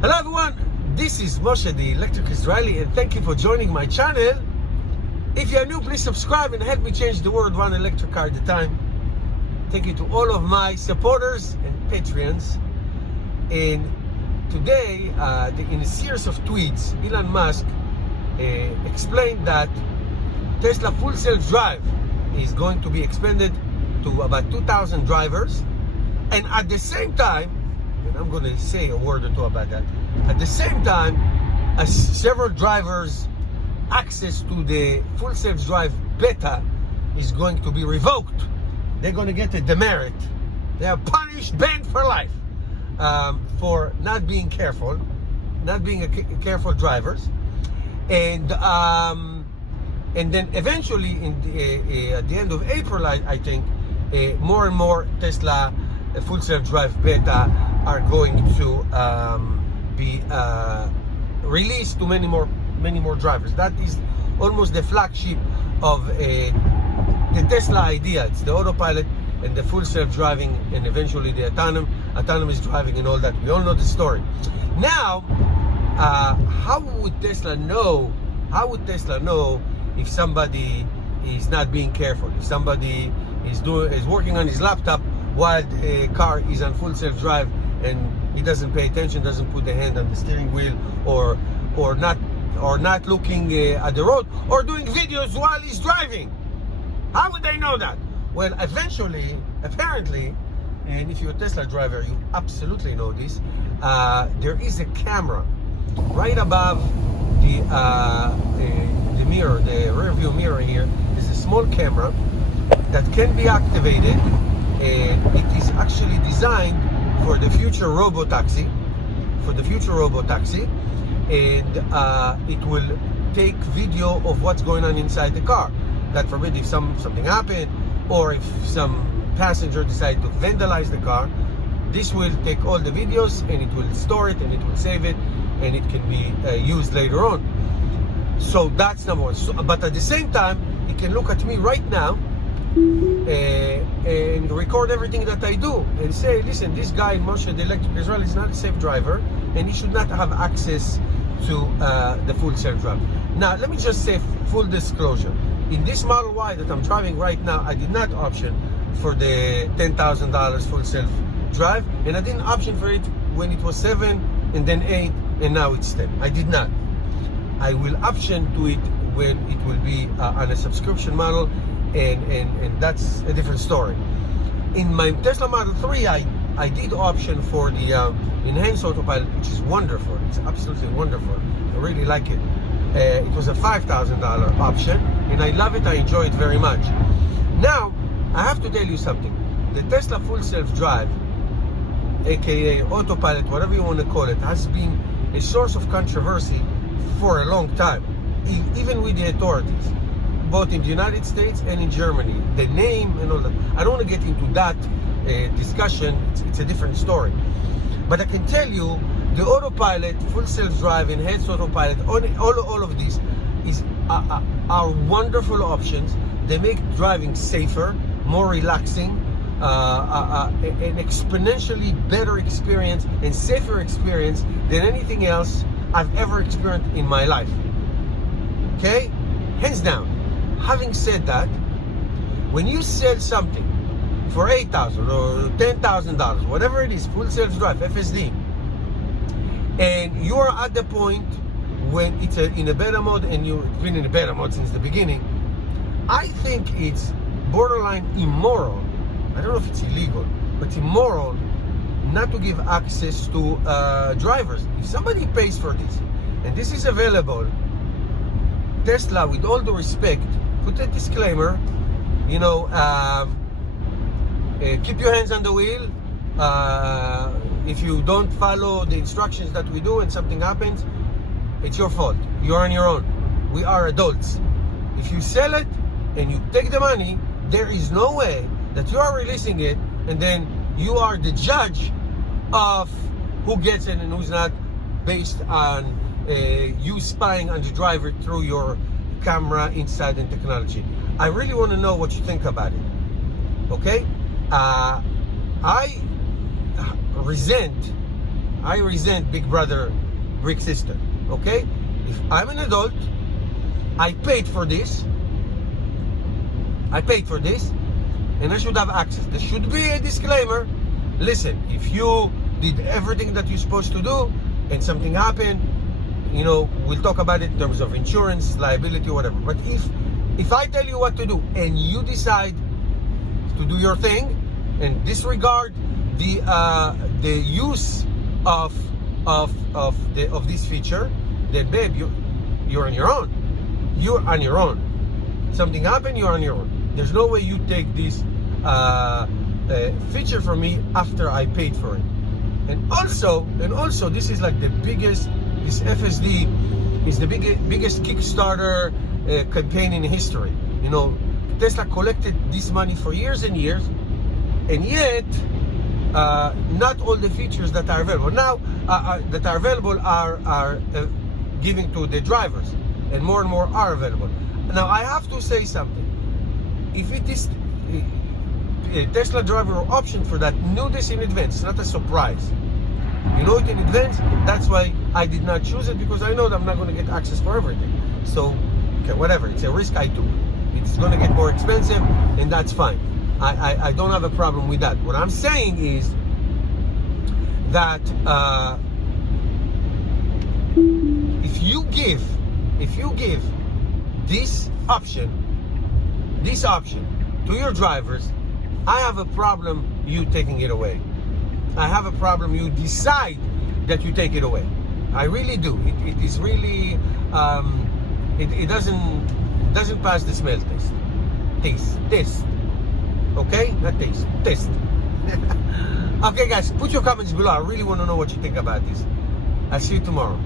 Hello everyone, this is Moshe, the Electric Israeli, and thank you for joining my channel. If you are new, please subscribe and help me change the world one electric car at a time. Thank you to all of my supporters and Patreons. And today, in a series of tweets, Elon Musk explained that Tesla full self-drive is going to be expanded to about 2,000 drivers, and at the same time, and I'm going to say a word or two about that. At the same time, several drivers' access to the full self-drive beta is going to be revoked. They're going to get a demerit. They are punished, banned for life for not being careful, not being careful drivers, and then eventually, at the end of April, I think, more and more Tesla full self-drive beta are going to be released to many more drivers. That is almost the flagship of the Tesla idea. It's the autopilot and the full self-driving, and eventually the autonomous driving and all that. We all know the story. Now, how would Tesla know? How would Tesla know if somebody is not being careful? If somebody is working on his laptop while a car is on full self-drive and he doesn't pay attention, doesn't put the hand on the steering wheel, or not looking at the road, or doing videos while he's driving? How would they know that? Well, eventually, apparently, and if you're a Tesla driver, you absolutely know this, there is a camera right above the mirror, the rear view mirror here. There's a small camera that can be activated, and it is actually designed for the future robotaxi, and it will take video of what's going on inside the car. God forbid, if something happened, or if some passenger decide to vandalize the car, this will take all the videos and it will store it and it will save it, and it can be used later on. So that's number one. So, but at the same time, it can look at me right now and record everything that I do and say, listen, this guy Moshe, the Electric Israeli, is not a safe driver and he should not have access to the full self-drive. Now, let me just say full disclosure. In this Model Y that I'm driving right now, I did not option for the $10,000 full self-drive, and I didn't option for it when it was 7 and then 8 and now it's 10. I did not. I will option to it when it will be on a subscription model, and that's a different story. In my Tesla Model 3, I did option for the enhanced autopilot, which is wonderful. It's absolutely wonderful. I really like it. It was a $5,000 option, and I love it. I enjoy it very much. Now, I have to tell you something. The Tesla full self-drive, aka autopilot, whatever you want to call it, has been a source of controversy for a long time, even with the authorities, both in the United States and in Germany. The name and all that, I don't want to get into that discussion. It's a different story. But I can tell you, the autopilot, full self-drive, enhanced autopilot, all of these are wonderful options. They make driving safer, more relaxing, an exponentially better experience and safer experience than anything else I've ever experienced in my life. Okay? Hands down. Having said that, when you sell something for $8,000 or $10,000, whatever it is, full self-drive, FSD, and you are at the point when it's in a beta mode, and you've been in a beta mode since the beginning, I think it's borderline immoral. I don't know if it's illegal, but immoral not to give access to drivers. If somebody pays for this, and this is available, Tesla, with all due respect, put a disclaimer, keep your hands on the wheel. If you don't follow the instructions that we do and something happens, it's your fault. You're on your own. We are adults. If you sell it and you take the money, there is no way that you are releasing it and then you are the judge of who gets it and who's not, based on you spying on the driver through your camera inside and technology. I really want to know what you think about it. Okay? I resent Big Brother, Big Sister. Okay? If I'm an adult, I paid for this, and I should have access. There should be a disclaimer. Listen, if you did everything that you're supposed to do and something happened, we'll talk about it in terms of insurance, liability, whatever. But if I tell you what to do and you decide to do your thing and disregard the use of this feature, then babe, you're on your own. You're on your own. Something happened, you're on your own. There's no way you take this feature from me after I paid for it. And also, this is like the biggest. This FSD is the biggest Kickstarter campaign in history. Tesla collected this money for years and years, and yet not all the features that are available now are giving to the drivers, and more are available. Now I have to say something. If it is a Tesla driver option for that, know this in advance. It's not a surprise. You know it in advance. That's why I did not choose it, because I know that I'm not going to get access for everything. So, okay, whatever. It's a risk I took. It's going to get more expensive, and that's fine. I don't have a problem with that. What I'm saying is that if you give this option to your drivers, I have a problem you taking it away. I have a problem you decide that you take it away. I really do. It is really it doesn't pass the smell test. Okay, not taste, test. Okay guys, put your comments below. I really want to know what you think about this. I'll see you tomorrow.